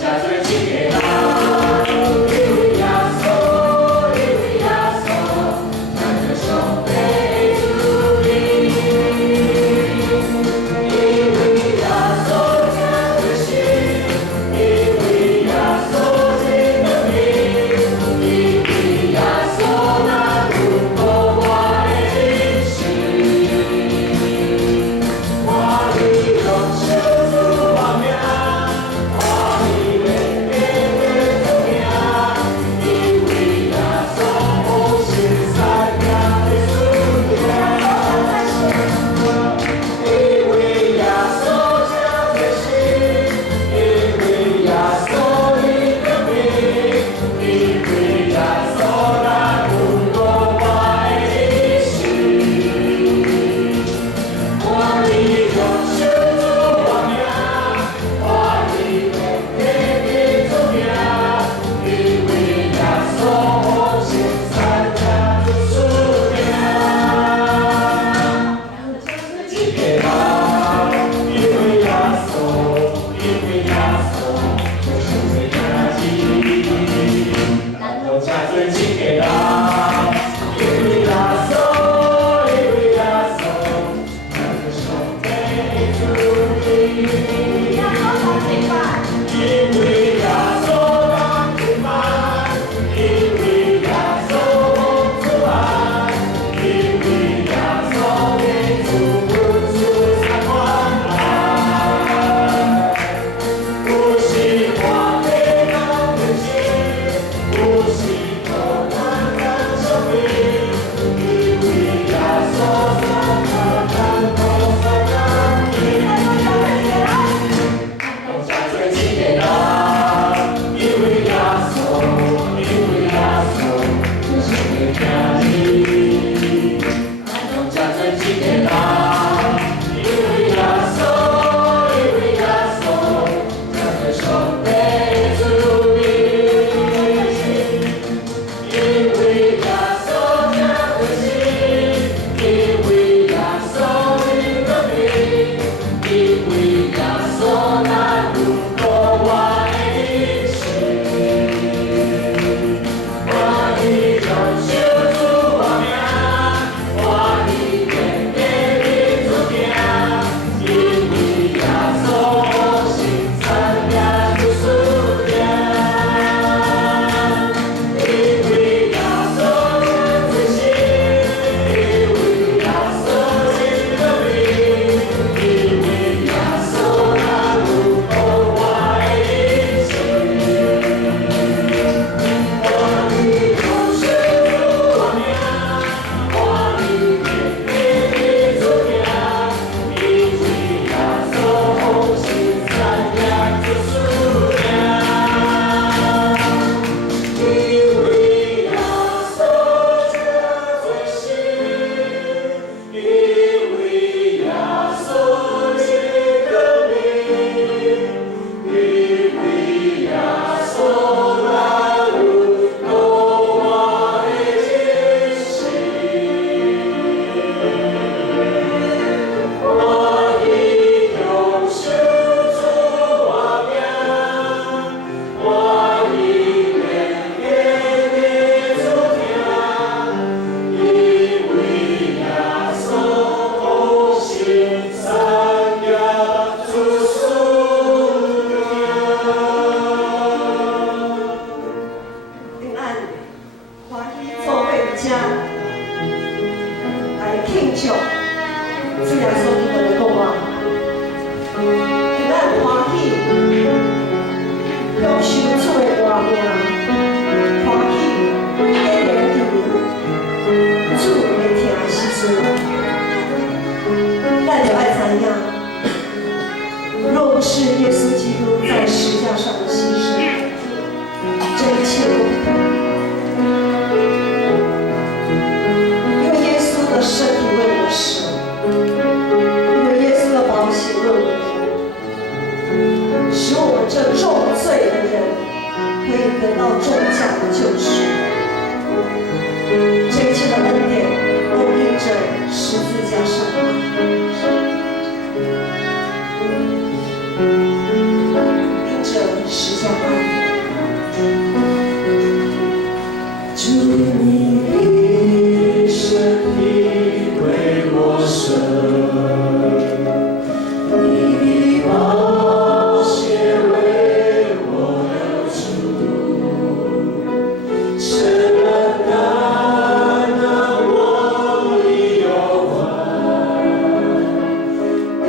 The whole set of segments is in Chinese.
加最亲的人，因为耶得到重价的救赎。这一切的恩典都因着十字架上的因着十架爱。主你的生命为我舍，你的宝血为我流出，神人担当我的忧患，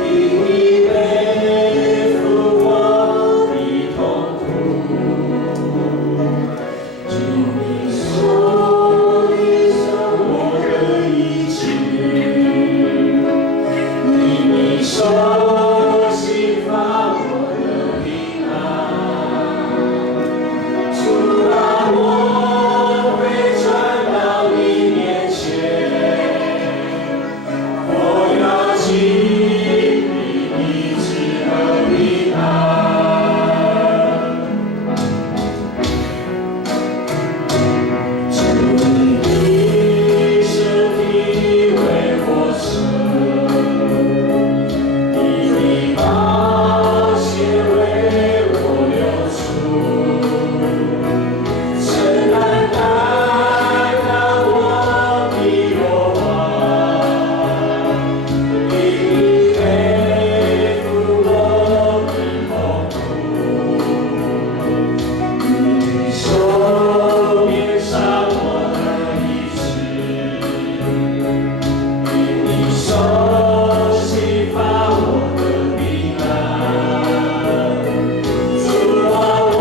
因你背负我的痛苦，主你所的伤我可医治，因你手心发我的平安，主啊，我会传到你面前，我要经历医治和平安。主你的身体为我舍，你的宝血为我流出，神人担当我的忧患，因你背负我的痛苦，你手边上我的医治，因你手心发我的平安，主啊，我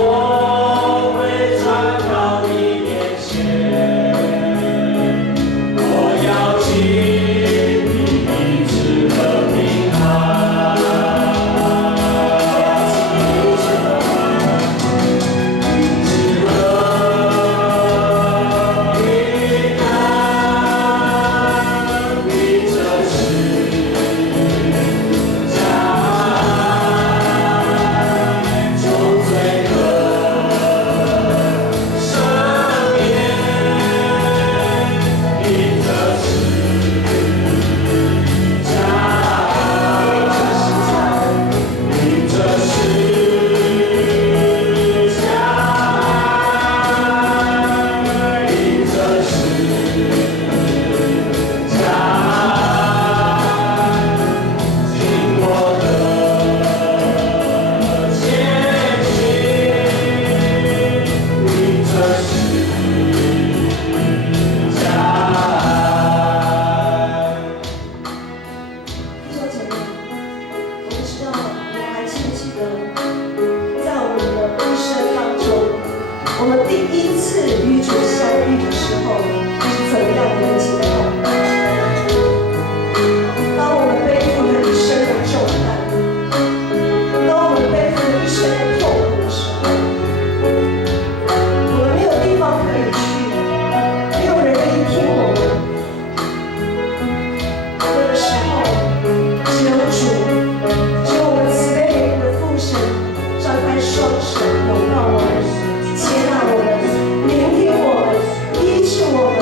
会传到你面前，我要经历医治和平安，医治和平安，因着十架重罪和赦免，因着十架，因着十架，因着十架，经我的前行，因着十架。弟兄姐妹，我不知道你还记不记得，在我们的一生当中，我们第一次与主相遇的时候是怎么样的一个经历？当我们背负了一生的重担，当我们背负了一生的痛苦的时候，我们没有地方可以去，没有人可以听我们。那个时候，只有主，只有我们慈悲怜悯的父神张开双手拥抱我们，接纳我们，聆听我们，医治我们。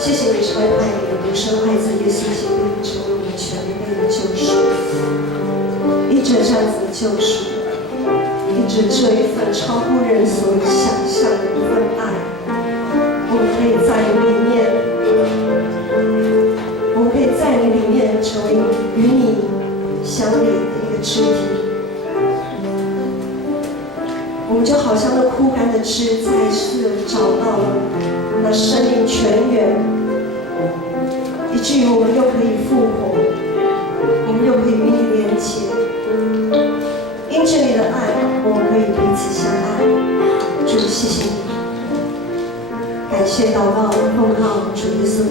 谢谢你差派你的独生孩子耶稣基督成为我们全人类的救赎，因着这样子的救赎，因着这一份超乎人所想象的一份爱，我们可以在你里面，我们可以在你里面成为与你相连的一个肢体。我们就好像那枯干的枝，再次找到了那生命泉源，以至于我们又可以复活，我们又可以与你连结。因着你的爱，我们可以彼此相爱。主，谢谢你，感谢祷告，奉靠主耶稣。